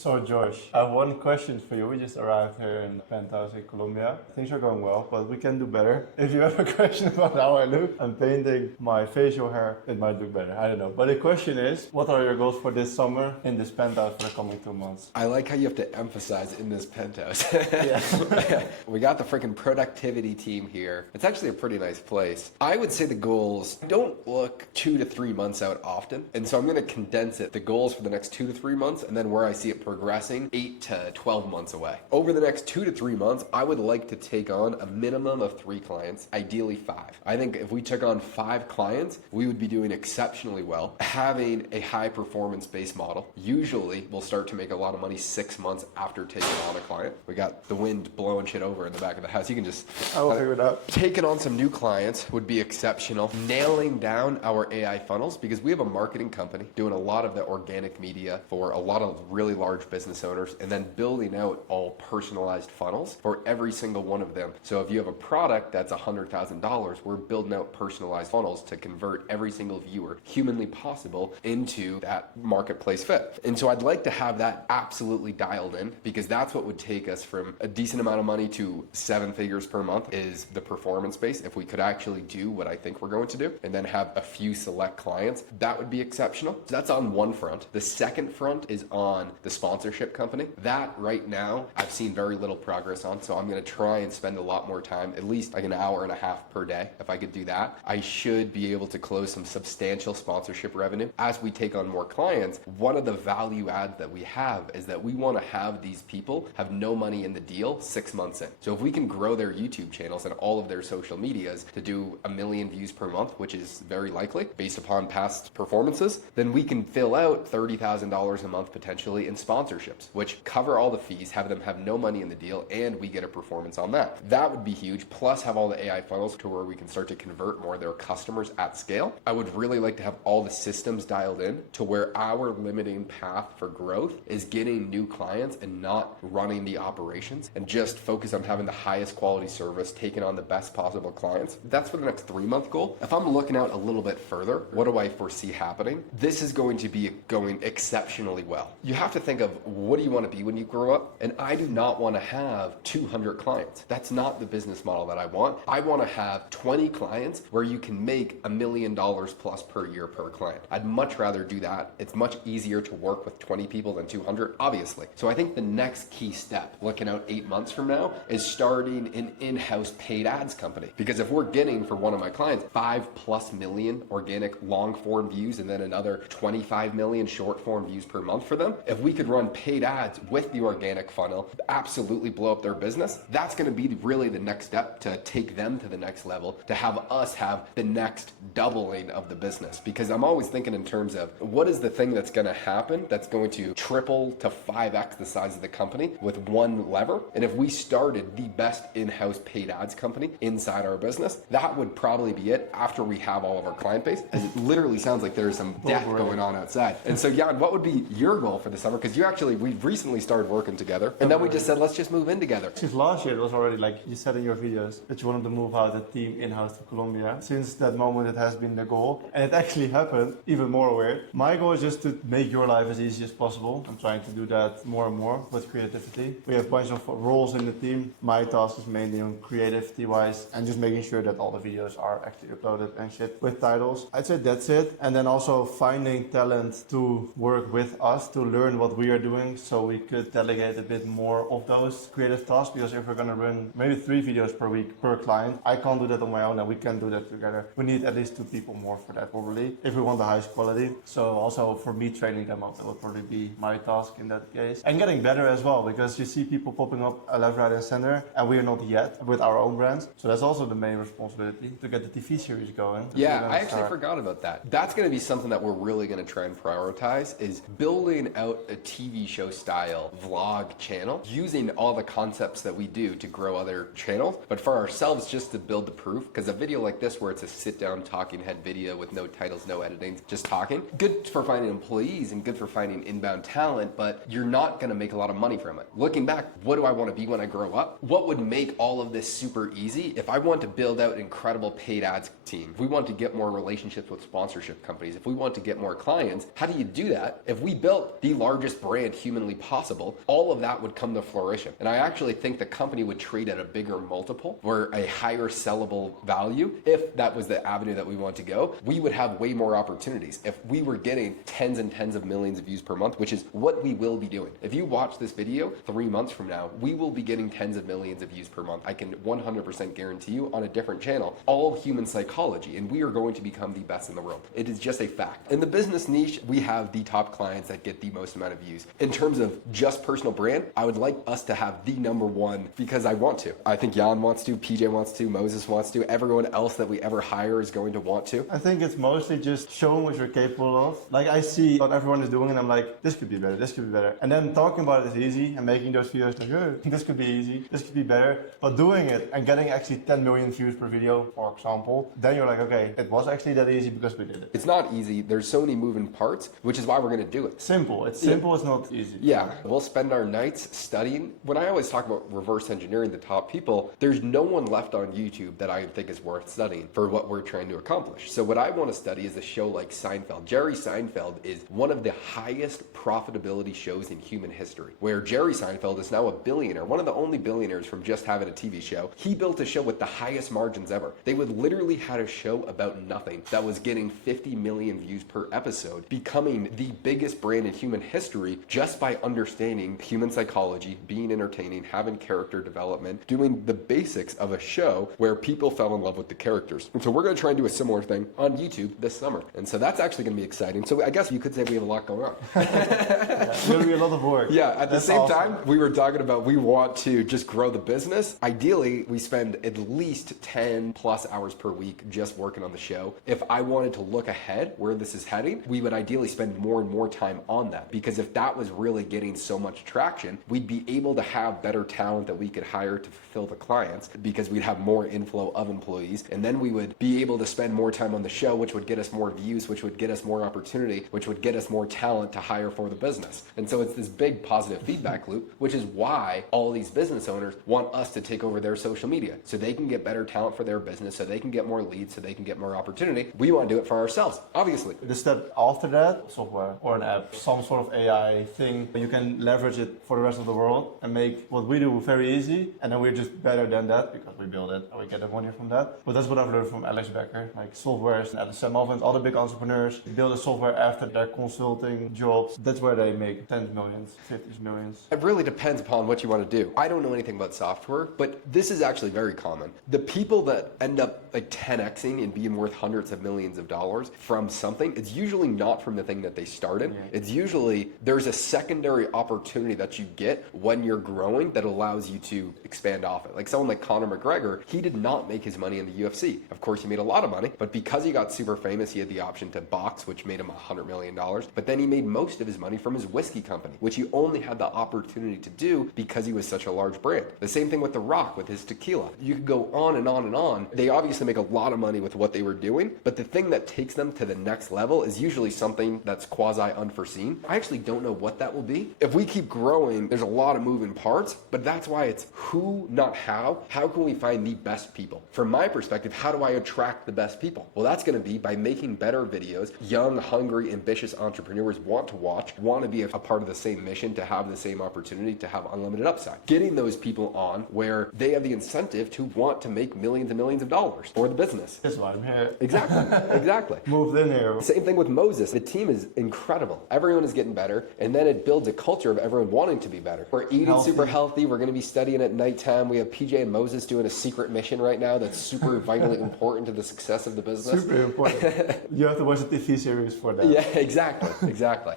So Josh, I have one question for you. We just arrived here in Penthouse in Colombia. Things are going well, but we can do better. If you have a question about how I look, I'm painting my facial hair. It might look better. I don't know. But the question is, what are your goals for this summer in this penthouse for the coming 2 months? I like how you have to emphasize in this penthouse. Yeah. We got the freaking productivity team here. It's actually a pretty nice place. I would say the goals don't look 2 to 3 months out often. And so I'm going to condense it, the goals for the next 2 to 3 months, and then where I see it progressing 8 to 12 months away. Over the next 2 to 3 months, I would like to take on a minimum of 3 clients, ideally 5. I think if we took on 5 clients, we would be doing exceptionally well. Having a high performance based model, usually we'll start to make a lot of money 6 months after taking on a client. We got the wind blowing shit over in the back of the house. You can just I will figure it out. taking on some new clients would be exceptional. Nailing down our AI funnels, because we have a marketing company doing a lot of the organic media for a lot of really large business owners, and then building out all personalized funnels for every single one of them. So if you have a product that's $100,000, we're building out personalized funnels to convert every single viewer humanly possible into that marketplace fit. And so I'd like to have that absolutely dialed in, because that's what would take us from a decent amount of money to 7 figures per month is the performance base. If we could actually do what I think we're going to do and then have a few select clients, that would be exceptional. So that's on one front. The second front is on the sponsorship company. That right now I've seen very little progress on, so I'm going to try and spend a lot more time, at least like an hour and a half per day. If I could do that, I should be able to close some substantial sponsorship revenue. As we take on more clients, one of the value adds that we have is that we want to have these people have no money in the deal 6 months in. So if we can grow their YouTube channels and all of their social medias to do 1 million views per month, which is very likely based upon past performances, then we can fill out $30,000 a month potentially in sponsorships, which cover all the fees, have them have no money in the deal, and we get a performance on that. That would be huge, plus have all the AI funnels to where we can start to convert more of their customers at scale. I would really like to have all the systems dialed in to where our limiting path for growth is getting new clients and not running the operations, and just focus on having the highest quality service, taking on the best possible clients. That's for the next 3-month goal. If I'm looking out a little bit further, what do I foresee happening? This is going to be going exceptionally well. You have to think of, what do you want to be when you grow up? And I do not want to have 200 clients. That's not the business model that I want. I want to have 20 clients where you can make $1 million plus per year per client. I'd much rather do that. It's much easier to work with 20 people than 200, obviously. So I think the next key step, looking out 8 months from now, is starting an in-house paid ads company. Because if we're getting for one of my clients 5+ million organic long form views and then another 25 million short form views per month for them, if we could run paid ads with the organic funnel, absolutely blow up their business, that's going to be really the next step to take them to the next level, to have us have the next doubling of the business. Because I'm always thinking in terms of, what is the thing that's going to happen that's going to triple to 5x the size of the company with one lever? And if we started the best in-house paid ads company inside our business, that would probably be it after we have all of our client base. As it literally sounds like there's some death going on outside. And so Jan, what would be your goal for the summer? Because we've recently started working together, and then we just said, let's just move in together. Since last year, it was already like you said in your videos that you wanted to move out the team in-house to Colombia. Since that moment, it has been the goal, and it actually happened. Even more weird. My goal is just to make your life as easy as possible. I'm trying to do that more and more with creativity. We have a bunch of roles in the team. My task is mainly on creativity-wise and just making sure that all the videos are actually uploaded and shit with titles. I'd say that's it. And then also finding talent to work with us to learn what we are doing, so we could delegate a bit more of those creative tasks. Because if we're gonna run maybe 3 videos per week per client, I can't do that on my own, and we can do that together. We need at least 2 people more for that probably, if we want the highest quality. So also for me, training them up, that would probably be my task in that case. And getting better as well, because you see people popping up left, right, and center, and we are not yet with our own brands. So that's also the main responsibility, to get the TV series going. Yeah, I actually forgot about that. That's going to be something that we're really going to try and prioritize, is building out a TV show style vlog channel, using all the concepts that we do to grow other channels, but for ourselves just to build the proof. Because a video like this, where it's a sit down talking head video with no titles, no editing, just talking, good for finding employees and good for finding inbound talent, but you're not going to make a lot of money from it. Looking back, what do I want to be when I grow up? What would make all of this super easy? If I want to build out an incredible paid ads team, if we want to get more relationships with sponsorship companies, if we want to get more clients, how do you do that? If we built the largest brand humanly possible, all of that would come to fruition. And I actually think the company would trade at a bigger multiple or a higher sellable value. If that was the avenue that we want to go, we would have way more opportunities. If we were getting tens and tens of millions of views per month, which is what we will be doing. If you watch this video 3 months from now, we will be getting tens of millions of views per month. I can 100% guarantee you, on a different channel, all human psychology, and we are going to become the best in the world. It is just a fact. In the business niche, we have the top clients that get the most amount of views. In terms of just personal brand, I would like us to have the number one because I want to. I think Jan wants to, PJ wants to, Moses wants to, everyone else that we ever hire is going to want to. I think it's mostly just showing what you're capable of. Like I see what everyone is doing and I'm like, this could be better, this could be better. And then talking about it is easy and making those videos like, oh, this could be easy, this could be better. But doing it and getting actually 10 million views per video, for example, then you're like, okay, it was actually that easy because we did it. It's not easy. There's so many moving parts, which is why we're going to do it. Simple. It's simple, it's not easy. Yeah, we'll spend our nights studying. When I always talk about reverse engineering the top people, there's no one left on YouTube that I think is worth studying for what we're trying to accomplish. So what I want to study is a show like Seinfeld. Jerry Seinfeld is one of the highest profitability shows in human history, where Jerry Seinfeld is now a billionaire, one of the only billionaires from just having a TV show. He built a show with the highest margins ever. They would literally had a show about nothing that was getting 50 million views per episode, becoming the biggest brand in human history just by understanding human psychology, being entertaining, having character development, doing the basics of a show where people fell in love with the characters. And so we're going to try and do a similar thing on YouTube this summer. And so that's actually going to be exciting. So I guess you could say we have a lot going on. It's going to be a lot of work. Yeah, at the That's same awesome. time, we were talking about we want to just grow the business. Ideally, we spend at least 10 plus hours per week just working on the show. If I wanted to look ahead where this is heading, we would ideally spend more and more time on that. Because if that was really getting so much traction, we'd be able to have better talent that we could hire to fulfill the clients because we'd have more inflow of employees. And then we would be able to spend more time on the show, which would get us more views, which would get us more opportunity, which would get us more talent to hire for the business. And so it's this big positive feedback loop, which is why all these business owners want us to take over their social media so they can get better talent for their business, so they can get more leads, so they can get more opportunity. We want to do it for ourselves, obviously. The step after that, software or an app, some sort of AI thing, you can leverage it for the rest of the world and make what we do very easy. And then we're just better than that because we build it and we get the money from that. But that's what I've learned from Alex Becker, like software and Sam Altman, other big entrepreneurs build a software after their consulting jobs. That's where they make 10 millions, 50 millions. It really depends upon what you want to do. I don't know anything about software, but this is actually very common. The people that end up like 10xing and being worth hundreds of millions of dollars from something, it's usually not from the thing that they started. Yeah. It's usually there's a secondary opportunity that you get when you're growing that allows you to expand off it. Like someone like Conor McGregor, he did not make his money in the UFC. Of course, he made a lot of money, but because he got super famous, he had the option to box, which made him $100 million. But then he made most of his money from his whiskey company, which he only had the opportunity to do because he was such a large brand. The same thing with The Rock with his tequila. You could go on and on and on. They obviously make a lot of money with what they were doing, but the thing that takes them to the next level is usually something that's quasi unforeseen. I actually don't know what that will be. If we keep growing, there's a lot of moving parts, but that's why it's who, not how. How can we find the best people? From my perspective, how do I attract the best people? Well, that's going to be by making better videos. Young, hungry, ambitious entrepreneurs want to watch, want to be a part of the same mission, to have the same opportunity, to have unlimited upside. Getting those people on where they have the incentive to want to make millions and millions of dollars for the business. That's why I'm here. Exactly, exactly. Moved in here. Same thing with Moses. The team is incredible. Everyone is getting better, and then it builds a culture of everyone wanting to be better. We're eating super healthy. We're going to be studying at nighttime. We have PJ and Moses doing a secret mission right now that's super vitally important to the success of the business. Super important. You have to watch a TV series for that. Yeah, exactly, exactly.